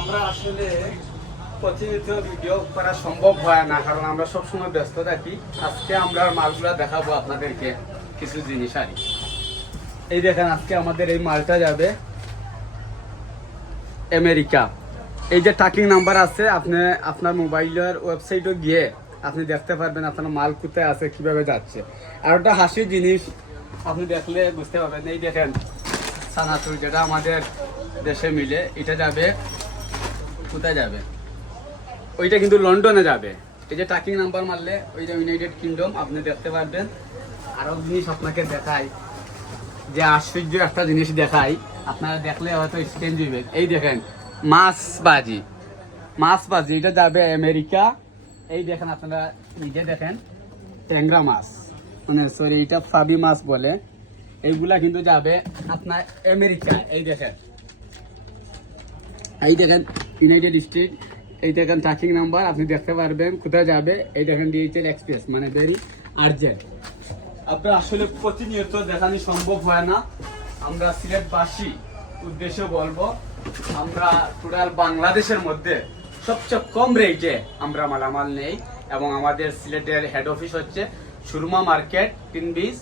আমরা আসলে প্রতিনিয়ত ভিডিও করা সম্ভব হয় না, কারণ আমরা সবসময় ব্যস্ত থাকি। আজকে আমরা মালগুলা দেখাবো আপনাদেরকে কিছু জিনিস। আর এই দেখেন, আজকে আমাদের এই মালটা যাবে আমেরিকা। এই যে ট্র্যাকিং নাম্বার আছে, আপনি আপনার মোবাইলের ওয়েবসাইটে গিয়ে আপনি দেখতে পারবেন আপনার মাল কোথায় আছে, কিভাবে যাচ্ছে। আর একটা হাসির জিনিস আপনি দেখলে বুঝতে পারবেন। এই দেখেন সানাতুর, যেটা আমাদের দেশে মিলে, এটা যাবে কোথায় যাবে, ওইটা কিন্তু লন্ডনে যাবে। এই যে ট্র্যাকিং নাম্বার মারলে ওইটা ইউনাইটেড কিংডম আপনি দেখতে পারবেন। আরো জিনিস আপনাকে দেখাই, যে আশ্চর্য একটা জিনিস দেখাই, আপনারা দেখলে হয়তো স্টেঞ্জ হইবে। এই দেখেন মাছবাজি, এটা যাবে আমেরিকা। এই দেখেন আপনারা নিজে দেখেন, ট্যাংরা মাছ, মানে সরি এটা ফাবি মাছ বলে, এইগুলা কিন্তু যাবে আপনার আমেরিকা। এই দেখেন ইউনাইটেড স্টেট। এই দেখেন ট্র্যাকিং নাম্বার, আপনি দেখতে পারবেন কোথায় যাবে। এই দেখেন ডিজিটাল এক্সপ্রেস, মানে ভেরি আর্জেন্ট। আপনার আসলে প্রতিনিয়ত দেখানো সম্ভব হয় না। আমরা সিলেটবাসী উদ্দেশ্যে বলবো, আমরা টোটাল বাংলাদেশের মধ্যে সবচেয়ে কম রেটে আমরা মালামাল নেই। এবং আমাদের সিলেটের হেড অফিস হচ্ছে সুরমা মার্কেট 3 বিচ,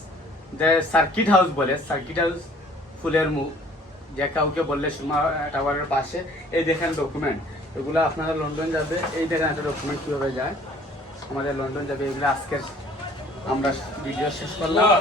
যে সার্কিট হাউস বলে, সার্কিট হাউস ফুলের মুখ, যে কাউকে বললে সুরমা টাওয়ারের পাশে। এই দেখেন ডকুমেন্ট, এগুলো আপনারা লন্ডন যাবে। এই দেখেন একটা ডকুমেন্ট কীভাবে যায়, আমাদের লন্ডন যাবে। এগুলো আজকের আমরা ভিডিও শেষ করলাম।